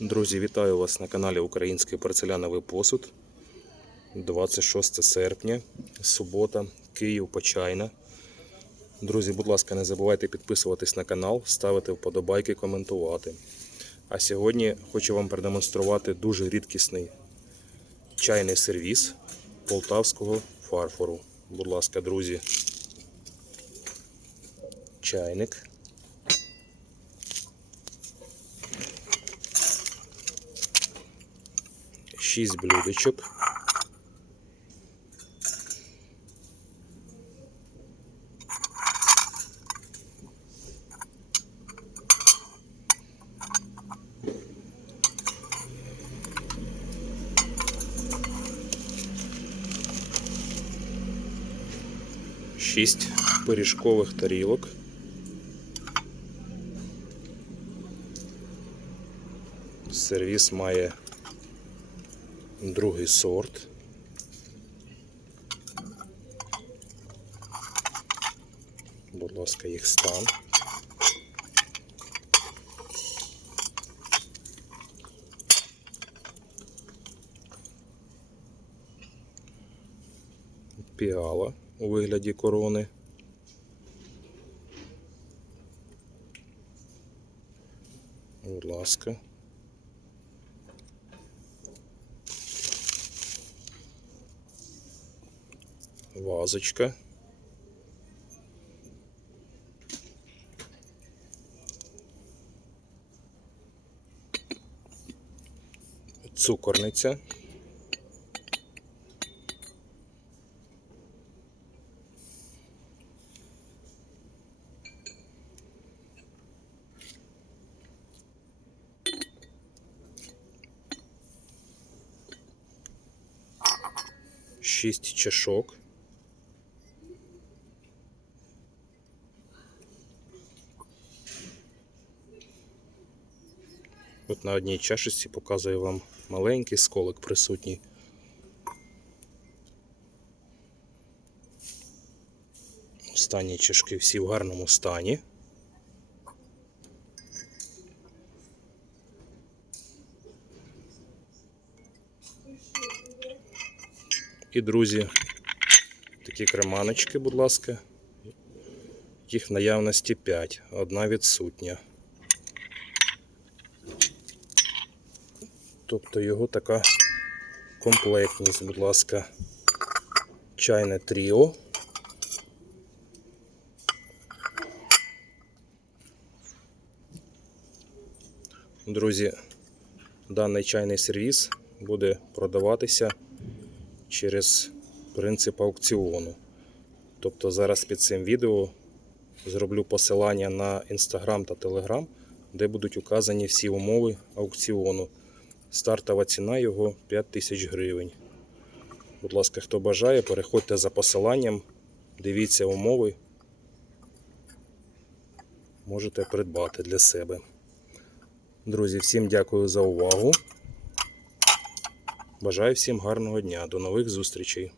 Друзі, вітаю вас на каналі Український порцеляновий посуд. 26 серпня, субота, Київ, Почайна. Друзі, будь ласка, не забувайте підписуватись на канал, ставити вподобайки, коментувати. А сьогодні хочу вам продемонструвати дуже рідкісний чайний сервіс полтавського фарфору. Будь ласка, друзі. Чайник. Шість блюдечок. Шість пиріжкових тарілок. Сервіс має другий сорт. Будь ласка, їх стан. Піала у вигляді корони. Будь ласка. Вазочка. Цукорниця. Шість чашок. От на одній чашечці показую вам маленький сколик присутній. Останні чашки всі в гарному стані. І, друзі, такі креманочки, будь ласка. Їх наявності 5, одна відсутня. Тобто його така комплектність, будь ласка, чайне тріо. Друзі, даний чайний сервіс буде продаватися через принцип аукціону. Тобто зараз під цим відео зроблю посилання на Instagram та Telegram, де будуть указані всі умови аукціону. Стартова ціна його 5 тисяч гривень. Будь ласка, хто бажає, переходьте за посиланням, дивіться умови. Можете придбати для себе. Друзі, всім дякую за увагу. Бажаю всім гарного дня. До нових зустрічей.